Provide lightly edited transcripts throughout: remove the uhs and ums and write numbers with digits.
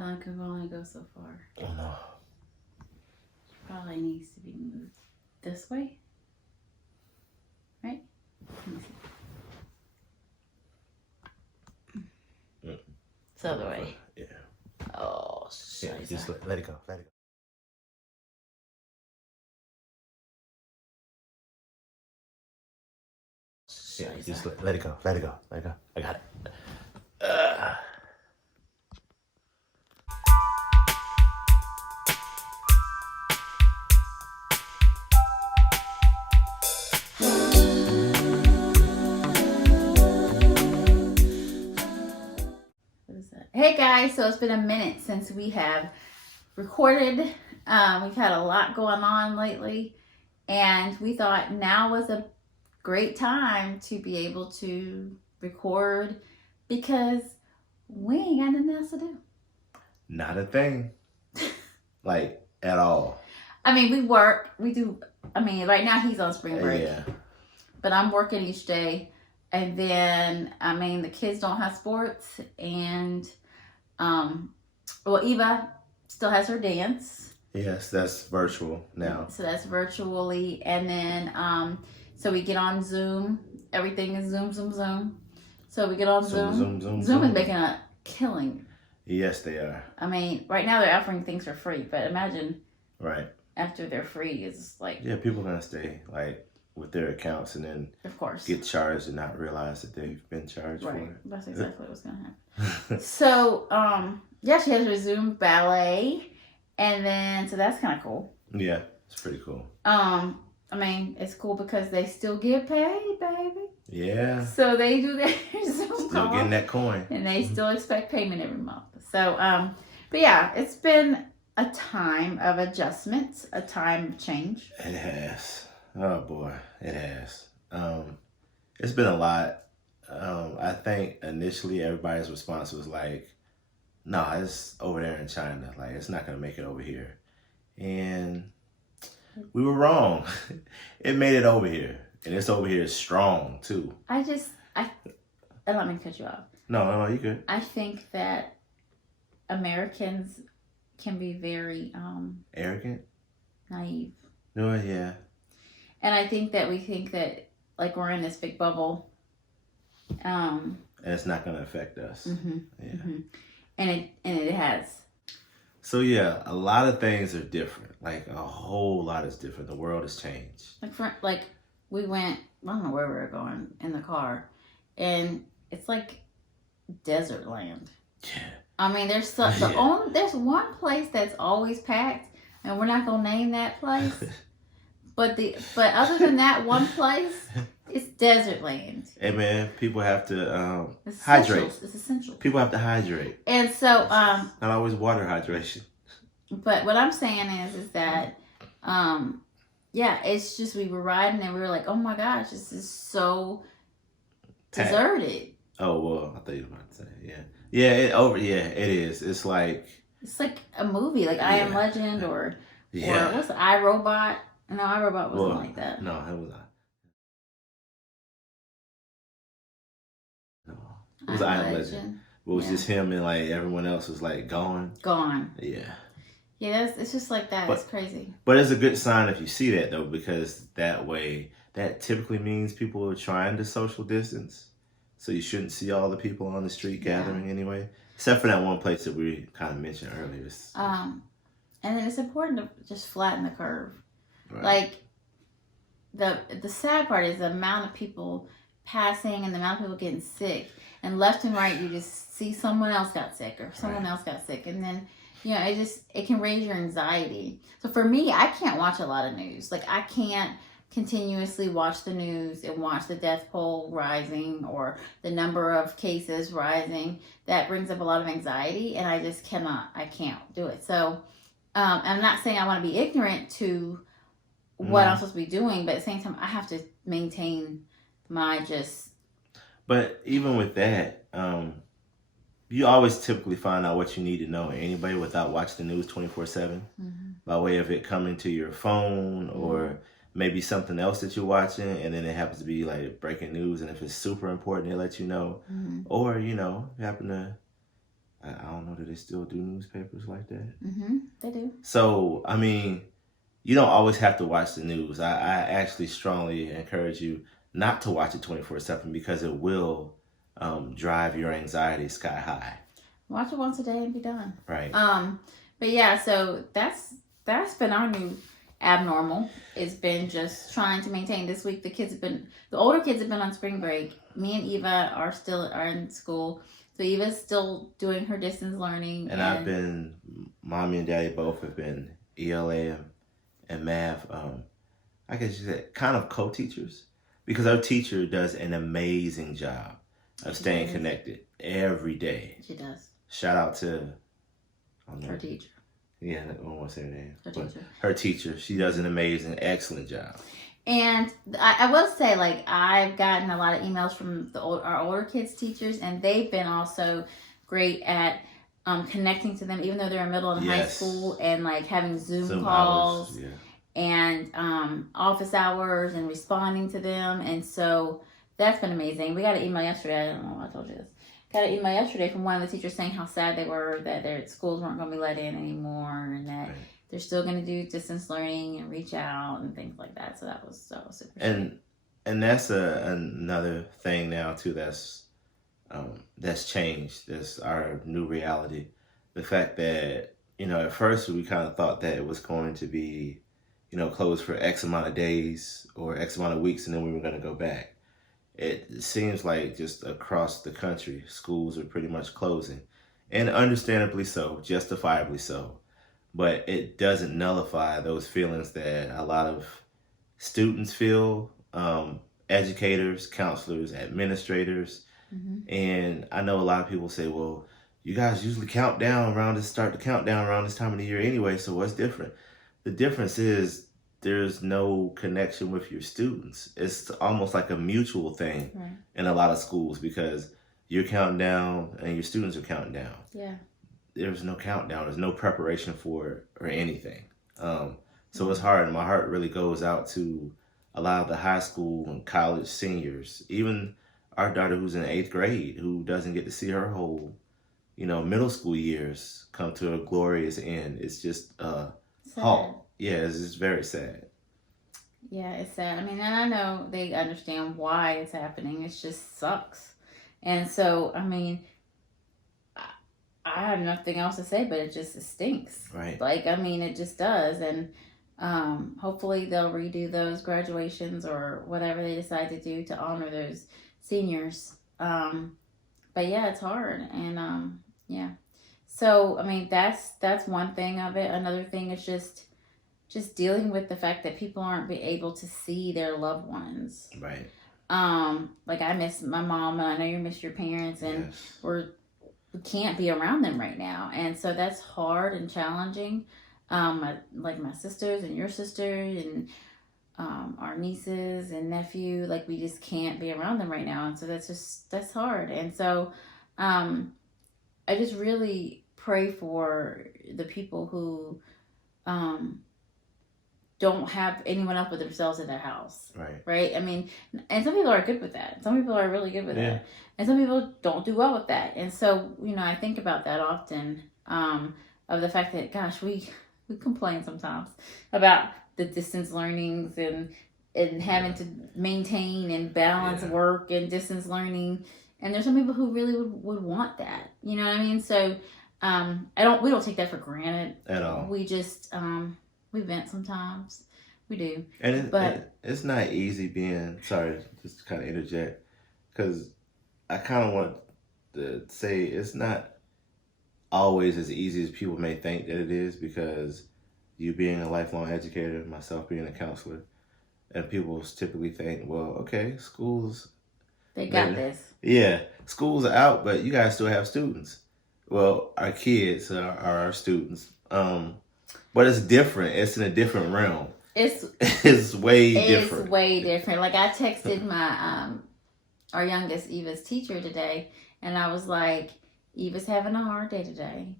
Helen can only go so far. Oh no. Probably needs to be moved this way. Right? Let me see. It's the other way. Yeah. Oh, Yeah, just let it go. Let it go. Yeah, just let it go. Let it go. Let it go. I got it. Hey guys, so it's been a minute since we have recorded. We've had a lot going on lately, and we thought now was a great time to be able to record because we ain't got nothing else to do. Not a thing. Like, at all. I mean, we work, we do, I mean, right now he's on spring break. Yeah. But I'm working each day. And then, I mean, the kids don't have sports. And, well, Eva still has her dance. Yes, that's virtual now. So that's virtually. And then, so we get on Zoom. Everything is Zoom. So we get on Zoom. Zoom is making a killing. Yes, they are. I mean, right now they're offering things for free. But imagine. Right. After they're free, it's like. Yeah, people are going to stay, like, with their accounts and then of course get charged and not realize that they've been charged for it. That's exactly what's going to happen. So, yeah, she has resumed ballet. And then, so that's kind of cool. Yeah, it's pretty cool. I mean, it's cool because they still get paid, baby. Yeah. So they do their Still getting that coin. And they still expect payment every month. So, but yeah, it's been a time of adjustments, a time of change. It has. Oh boy, it has. It's been a lot. I think initially everybody's response was like, no, it's over there in China. Like, it's not going to make it over here. And we were wrong. It made it over here. And it's over here strong, too. I let me cut you off. No, you good. I think that Americans can be very... arrogant? Naive. No, yeah. And I think that we think that, like, we're in this big bubble. And it's not going to affect us. Mm-hmm, yeah. Mm-hmm. And it has. So, yeah, a lot of things are different. Like, a whole lot is different. The world has changed. Like we went, I don't know where we were going in the car. And it's like desert land. Yeah. I mean, there's there's one place that's always packed. And we're not going to name that place. But other than that one place, it's desert land. Hey man, people have to hydrate. It's essential. People have to hydrate. And so not always water hydration. But what I'm saying is that yeah, it's just we were riding and we were like, oh my gosh, this is so deserted. Oh well, I thought you were about to say it is. It's like a movie, like I Am Legend or what's the iRobot? No, iRobot wasn't like that. No, it was not. No, it was I Am Legend. But it was just him and like everyone else was like gone. Yeah. Yeah, it's just like that. It's crazy. But it's a good sign if you see that though, because that way that typically means people are trying to social distance. So you shouldn't see all the people on the street gathering anyway, except for that one place that we kind of mentioned earlier. And then it's important to just flatten the curve. Right. Like the sad part is the amount of people passing and the amount of people getting sick, and left and right you just see someone else got sick or someone else got sick, and then it can raise your anxiety. So for me, I can't watch a lot of news. Like I can't continuously watch the news and watch the death toll rising or the number of cases rising. That brings up a lot of anxiety, and I just I can't do it. So I'm not saying I want to be ignorant to what I'm supposed to be doing, but at the same time, I have to maintain my But even with that, you always typically find out what you need to know anybody without watching the news 24/7 by way of it coming to your phone or maybe something else that you're watching, and then it happens to be like breaking news, and if it's super important, they let you know. Or, you happen to I don't know, do they still do newspapers like that? They do. So, I mean, you don't always have to watch the news. I actually strongly encourage you not to watch it 24/7 because it will drive your anxiety sky high. Watch it once a day and be done. Right. But yeah, so that's been our new abnormal. It's been just trying to maintain. This week the older kids have been on spring break. Me and Eva are in school. So Eva's still doing her distance learning. And mommy and daddy both have been ELA and math, I guess you said kind of co-teachers, because our teacher does an amazing job of staying connected every day. She does. Shout out to her teacher. Yeah, I don't want to say her name. Her teacher. She does an amazing, excellent job. And I will say, like, I've gotten a lot of emails from our older kids' teachers, and they've been also great at connecting to them, even though they're in middle and high school, and like having Zoom calls and office hours and responding to them. And so that's been amazing. We got an email yesterday. I don't know if I told you this. Got an email yesterday from one of the teachers saying how sad they were that their schools weren't going to be let in anymore, and that they're still going to do distance learning and reach out and things like that. So that was super sweet. And that's another thing now too that's changed. That's our new reality. The fact that, at first we kind of thought that it was going to be, closed for X amount of days or X amount of weeks, and then we were going to go back. It seems like just across the country, schools are pretty much closing, and understandably so, justifiably so. But it doesn't nullify those feelings that a lot of students feel, educators, counselors, administrators. And I know a lot of people say, well, you guys usually start the countdown around this time of the year anyway, so what's different? The difference is there's no connection with your students. It's almost like a mutual thing in a lot of schools, because you're counting down and your students are counting down. Yeah. There's no countdown. There's no preparation for it or anything. So it's hard. And my heart really goes out to a lot of the high school and college seniors, even our daughter who's in 8th grade, who doesn't get to see her whole, middle school years come to a glorious end. It's just halt. Yeah, it's just very sad. Yeah, it's sad. I mean, and I know they understand why it's happening. It just sucks. And so, I mean, I have nothing else to say, but it stinks. Right. Like, I mean, it just does. And hopefully they'll redo those graduations or whatever they decide to do to honor those seniors. But yeah, it's hard. And yeah. So, I mean, that's one thing of it. Another thing is just dealing with the fact that people aren't be able to see their loved ones. Right. Like, I miss my mom, and I know you miss your parents, and we can't be around them right now. And so that's hard and challenging. My sisters and your sisters and our nieces and nephew, like, we just can't be around them right now. And so that's hard. And so I just really pray for the people who don't have anyone else but themselves in their house. Right? I mean, and some people are good with that. Some people are really good with that. And some people don't do well with that. And so, I think about that often, of the fact that, gosh, we complain sometimes about the distance learnings and having to maintain and balance work and distance learning. And there's some people who really would want that. You know what I mean? So we don't take that for granted at all. We just we vent sometimes. We do. And it's not easy being, sorry, just to kind of interject, because I kind of want to say it's not always as easy as people may think that it is, because you being a lifelong educator, myself being a counselor, and people typically think, well, okay, schools, they got this. Yeah, schools are out, but you guys still have students. Well, our kids are our students. But it's different. It's in a different realm. It's way different. It's way different. Like, I texted my our youngest, Eva's teacher today, and I was like, Eva's having a hard day today,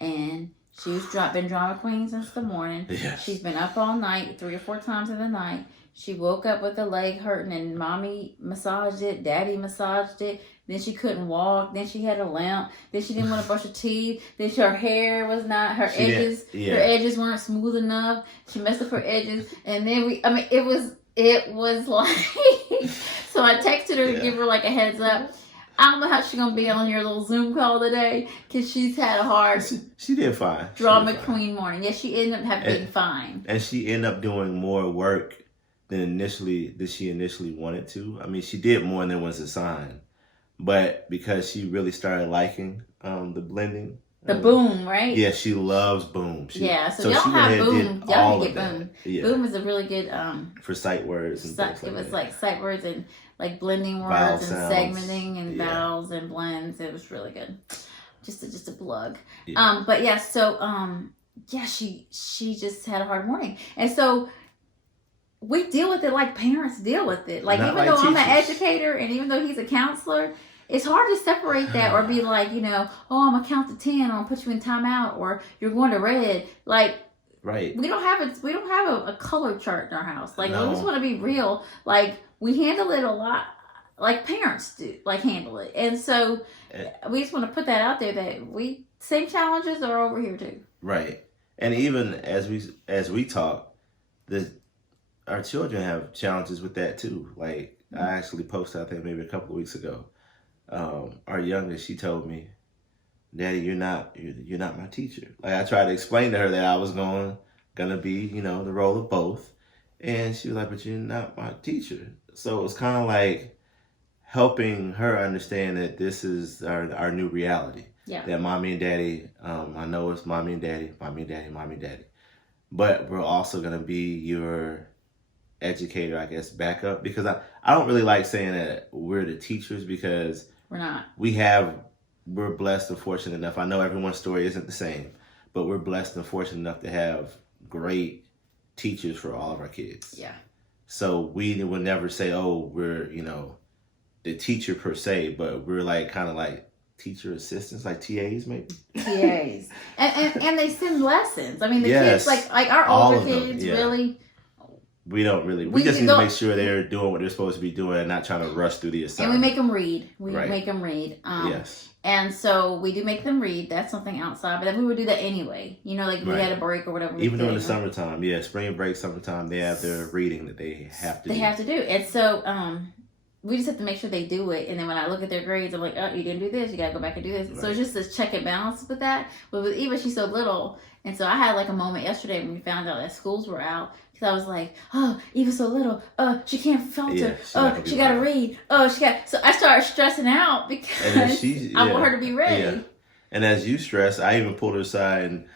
and she's been drama queen since the morning. Yes. She's been up all night, 3 or 4 times in the night. She woke up with her leg hurting, and mommy massaged it, daddy massaged it. Then she couldn't walk. Then she had a limp. Then she didn't want to brush her teeth. Then her hair was not, her edges, her edges weren't smooth enough. She messed up her edges. And then it was like, so I texted her to give her like a heads up. I don't know how she's gonna be on your little Zoom call today because she's had a hard. She did fine. Drama queen morning. Yes, she ended up being fine. And she ended up doing more work than she initially wanted to. I mean, she did more than was assigned, but because she really started liking the blending. The boom, right? Yeah, she loves boom. So y'all have boom. Y'all can get boom. Yeah. Boom is a really good for sight words and things like it was like sight words and like blending words and segmenting and vowels and blends. It was really good. Just a plug. Yeah. But yeah, so she just had a hard morning. And so we deal with it like parents deal with it. Like, even though I'm an educator and even though he's a counselor, it's hard to separate that or be like, oh, I'm gonna count to 10, I'm gonna put you in timeout, or you're going to red. Like, right. We don't have a color chart in our house. Like, we just want to be real. Like, we handle it a lot like parents do, like handle it. And so we just want to put that out there that same challenges are over here too. Right. And even as we talk, our children have challenges with that too. Like, I actually posted, I think maybe a couple of weeks ago, our youngest, she told me, Daddy, you're not my teacher. Like, I tried to explain to her that I was gonna be, the role of both. And she was like, but you're not my teacher. So it was kind of like helping her understand that this is our new reality. Yeah. That mommy and daddy, I know it's mommy and daddy, mommy and daddy, mommy and daddy. But we're also going to be your educator, I guess, backup. Because I don't really like saying that we're the teachers, because we're not. We're blessed and fortunate enough. I know everyone's story isn't the same, but we're blessed and fortunate enough to have great teachers for all of our kids. Yeah. So we would never say, oh, we're, the teacher per se, but we're like kind of like teacher assistants, like TAs maybe. TAs. And they send lessons. I mean, the kids, like our older kids, really. We don't really. We just need to make sure they're doing what they're supposed to be doing and not trying to rush through the assignment. And we make them read. Make them read. Yes. And so we do make them read. That's something outside. But then we would do that anyway. Like if we had a break or whatever. Even during the summertime. Yeah, spring break, summertime, they have their reading that they have to do. They have to do. And so we just have to make sure they do it. And then when I look at their grades, I'm like, oh, you didn't do this. You got to go back and do this. Right. So it's just this check and balance with that. But with Eva, she's so little. And so I had like a moment yesterday when we found out that schools were out. Because I was like, oh, Eva's so little. She can't filter. She got to read. So I started stressing out because I want her to be ready. Yeah. And as you stress, I even pulled her aside, and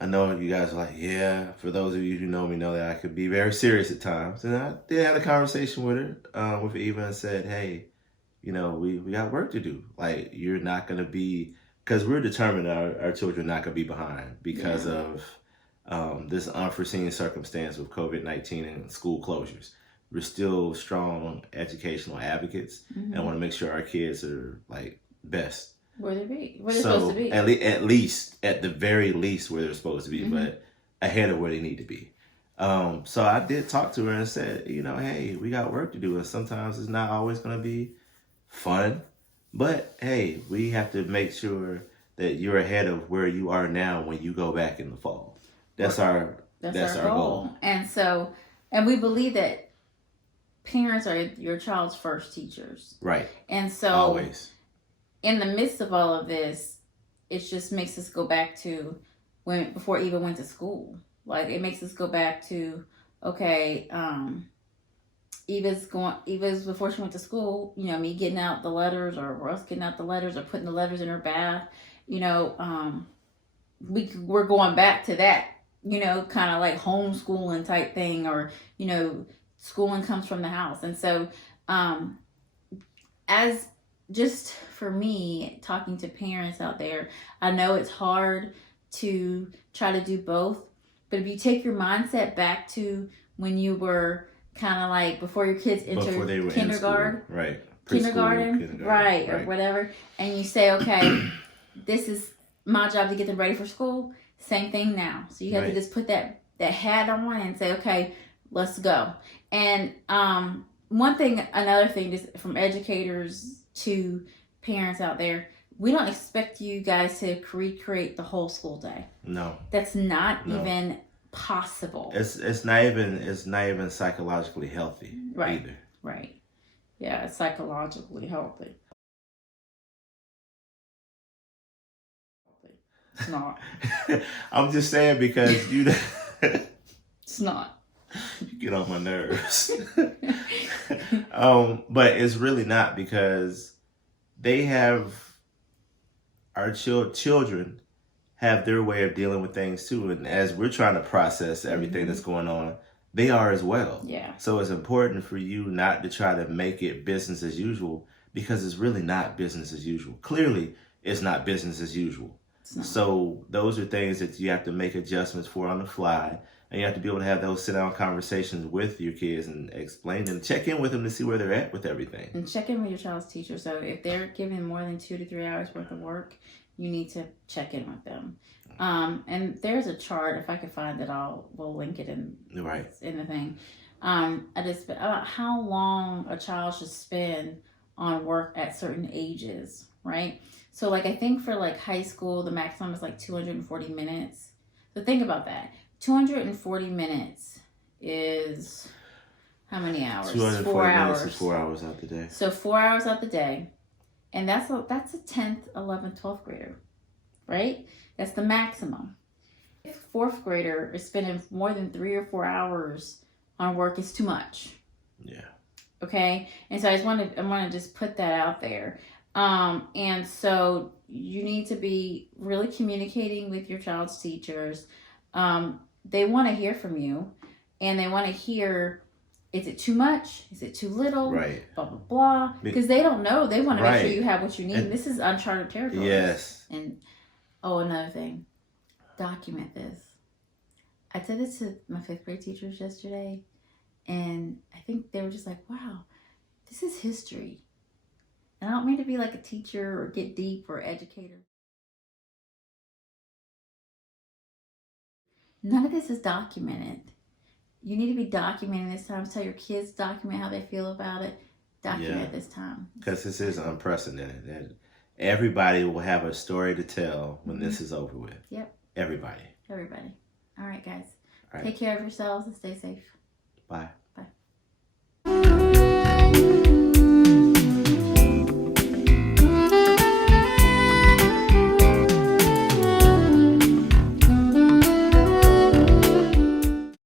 I know you guys are like, yeah, for those of you who know me know that I could be very serious at times. And I did have a conversation with her, with Eva, and said, hey, we got work to do. Like, you're not going to be, because we're determined our children are not going to be behind because of this unforeseen circumstance with COVID-19 and school closures. We're still strong educational advocates and want to make sure our kids are like best. Where they're supposed to be. At the very least where they're supposed to be, but ahead of where they need to be. So I did talk to her and said, hey, we got work to do, and sometimes it's not always going to be fun, but hey, we have to make sure that you're ahead of where you are now when you go back in the fall. That's our goal. And we believe that parents are your child's first teachers. Right. And so always. In the midst of all of this, it just makes us go back to before Eva went to school. Like, it makes us go back to, okay, Eva's before she went to school, me getting out the letters, or us getting out the letters, or putting the letters in her bath, we're going back to that, kind of like homeschooling type thing, or, schooling comes from the house. And so, as just for me, talking to parents out there, I know it's hard to try to do both, but if you take your mindset back to when you were kind of like before your kids entered kindergarten, right? Kindergarten, right, or whatever, and you say, okay, this is my job to get them ready for school. Same thing now. So you have to just put that hat on and say, okay, let's go. And another thing, just from educators to parents out there, we don't expect you guys to recreate the whole school day. No, that's not even possible. It's not even psychologically healthy either. Right. Yeah, it's psychologically healthy. It's not. I'm just saying because you. It's not. You get on my nerves. But it's really not, because they have, our children have their way of dealing with things too, and as we're trying to process everything that's going on, they are as well. Yeah. So it's important for you not to try to make it business as usual, because it's really not business as usual. Clearly, it's not business as usual. So those are things that you have to make adjustments for on the fly, and you have to be able to have those sit-down conversations with your kids and explain them, check in with them to see where they're at with everything. And check in with your child's teacher. So if they're giving more than 2 to 3 hours worth of work, you need to check in with them. And there's a chart, if I can find it, we'll link it in the thing. About how long a child should spend on work at certain ages, right? So like, I think for like high school, the maximum is like 240 minutes. So think about that. 240 minutes is how many hours? 240 4 minutes hours. Is 4 hours out the day. So 4 hours out the day. And that's a 10th, 11th, 12th grader, right? That's the maximum. If a 4th grader is spending more than 3 or 4 hours on work, is too much. Yeah. Okay? And so I want to just put that out there. And so you need to be really communicating with your child's teachers. They want to hear from you, and they want to hear, is it too much? Is it too little? Right. Blah, blah, blah. Because they don't know. They want to make sure you have what you need. And this is uncharted territory. Yes. And, another thing. Document this. I said this to my 5th grade teachers yesterday, and I think they were just like, wow, this is history. And I don't mean to be like a teacher or get deep or educator. None of this is documented. You need to be documenting this time. Tell your kids, document how they feel about it. Document this time. Because this is unprecedented. And everybody will have a story to tell when this is over with. Yep. Everybody. All right, guys. Take care of yourselves and stay safe. Bye.